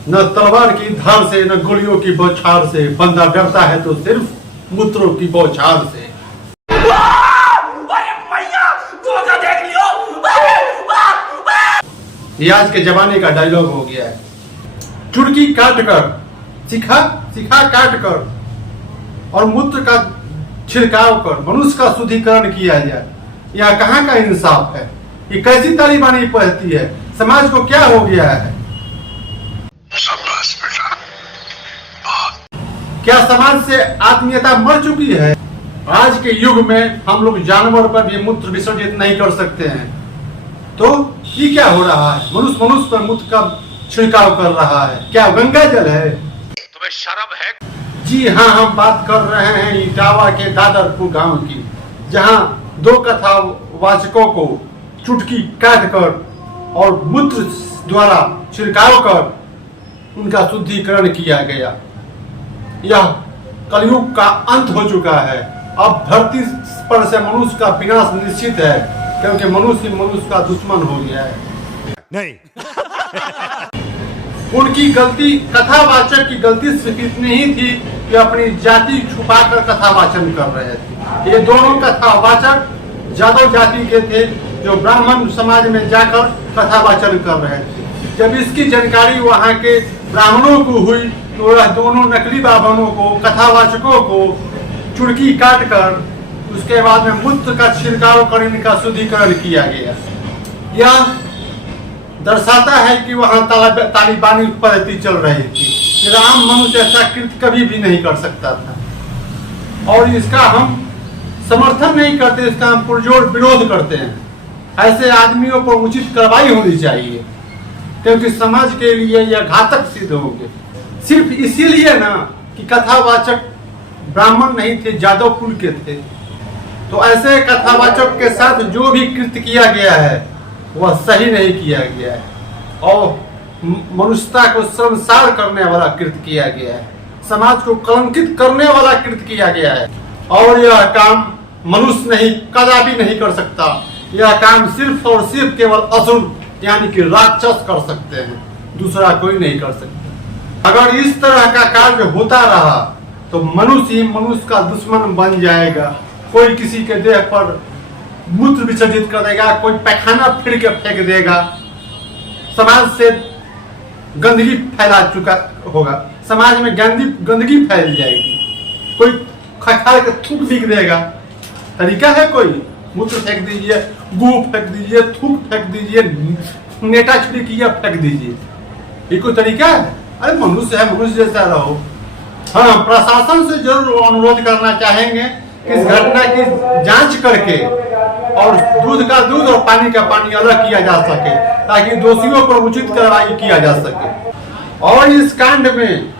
न तलवार की धार से न गोलियों की बौछार से, बंदा डरता है तो सिर्फ मूत्रों की बौछार से। ये आज के जमाने का डायलॉग हो गया है। चुड़की काट कर सिखा काट कर और मूत्र का छिड़काव कर मनुष्य का शुद्धिकरण किया जाए, यह कहाँ का इंसाफ है? ये कैसी तालिबानी पढ़ती है? समाज को क्या हो गया है? क्या समाज से आत्मीयता मर चुकी है? आज के युग में हम लोग जानवर पर भी मूत्र विसर्जित नहीं कर सकते हैं, तो ये क्या हो रहा है? मनुष्य पर मूत्र का छिड़काव कर रहा है, क्या गंगा जल है? तुम्हें शर्म है? जी हाँ, हम बात कर रहे हैं इटावा के दादरपुर गांव की, जहां 2 कथावाचकों को चुटकी काट कर और मूत्र द्वारा छिड़काव कर उनका शुद्धिकरण किया गया। यह कलयुग का अंत हो चुका है। अब धरती पर से मनुष्य का विनाश निश्चित है, क्योंकि मनुष्य का दुश्मन हो गया है। नहीं उनकी गलती, कथावाचक की गलती सिर्फ इतनी ही थी कि अपनी जाति छुपाकर कथावाचन कर रहे थे। ये दोनों कथावाचक जादव जाति के थे, जो ब्राह्मण समाज में जाकर कथावाचन कर रहे थे। जब इसकी जानकारी वहाँ के ब्राह्मणों को हुई, तो वह दोनों नकली बाभनों को, कथावाचकों को चुड़की काट कर उसके बाद में मूत्र का छिड़काव कर इनका शुद्धिकरण किया गया। यह दर्शाता है कि वहाँ तालिबानी पद्धति चल रही थी। राम मनुष्य ऐसा कृत्य कभी भी नहीं कर सकता था, और इसका हम समर्थन नहीं करते, इसका हम पुरजोर विरोध करते हैं। ऐसे आदमियों पर उचित कार्रवाई होनी चाहिए, क्योंकि समाज के लिए यह घातक सिद्ध होंगे। सिर्फ इसीलिए ना कि कथावाचक ब्राह्मण नहीं थे, जादव कुल के थे। तो ऐसे कथावाचक के साथ जो भी कृत्य किया गया है वह सही नहीं किया गया है, और मनुष्यता को शर्मसार करने वाला कृत्य किया गया है, समाज को कलंकित करने वाला कृत्य किया गया है। और यह काम मनुष्य नहीं, कदापि नहीं कर सकता। यह काम सिर्फ और सिर्फ केवल असुर यानी कि राक्षस कर सकते हैं, दूसरा कोई नहीं कर सकता। अगर इस तरह का कार्य होता रहा तो मनुष्य ही मनुष्य का दुश्मन बन जाएगा। कोई किसी के देह पर मूत्र विसर्जित कर देगा, कोई पैखाना फिर के फेंक देगा, समाज से गंदगी फैला चुका होगा, समाज में गंदगी फैल जाएगी। कोई खखार के थूक बिक देगा। तरीका है कोई? मूत्र फेंक दीजिए, गू फेंक दीजिए, थूक फेंक दीजिए, नेटा छिड़किया फेंक दीजिए, ये कोई तरीका है? अरे मनुष्य है, मनुष्य जैसा रहो। हाँ, प्रशासन से जरूर अनुरोध करना चाहेंगे कि इस घटना की जांच करके और दूध का दूध और पानी का पानी अलग किया जा सके, ताकि दोषियों पर उचित कार्रवाई किया जा सके। और इस कांड में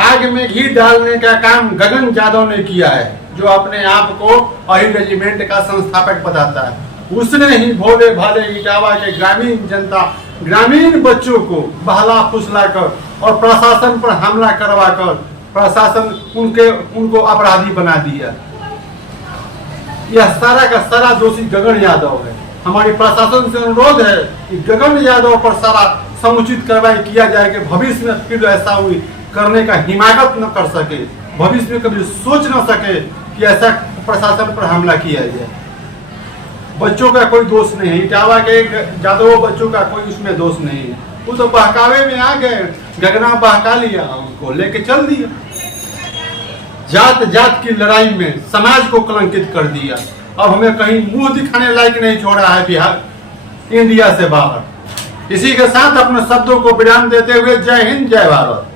आग में घी डालने का काम गगन यादव ने किया है, जो अपने आप को अहिर रेजिमेंट का संस्थापक बताता है। उसने ही भोले भाले इटावा के ग्रामीण जनता, ग्रामीण बच्चों को बहला फुसलाकर और प्रशासन पर हमला करवाकर प्रशासन उनको अपराधी बना दिया। यह सारा का सारा दोषी गगन यादव है। हमारी प्रशासन से अनुरोध है कि गगन यादव पर सारा समुचित कार्रवाई किया जाए, कि भविष्य में फिर ऐसा हुई करने का हिमाकत न कर सके, भविष्य में कभी सोच न सके कि ऐसा प्रशासन पर हमला किया जाए। बच्चों का कोई दोष नहीं है, इटावा के जादव बच्चों का कोई उसमें दोष नहीं है। वो तो बहकावे में आ गए, गगना बहका लिया, उनको लेके चल दिया। जात जात की लड़ाई में समाज को कलंकित कर दिया। अब हमें कहीं मुंह दिखाने लायक नहीं छोड़ा है बिहार, इंडिया से बाहर। इसी के साथ अपने शब्दों को विराम देते हुए जय हिंद, जय भारत।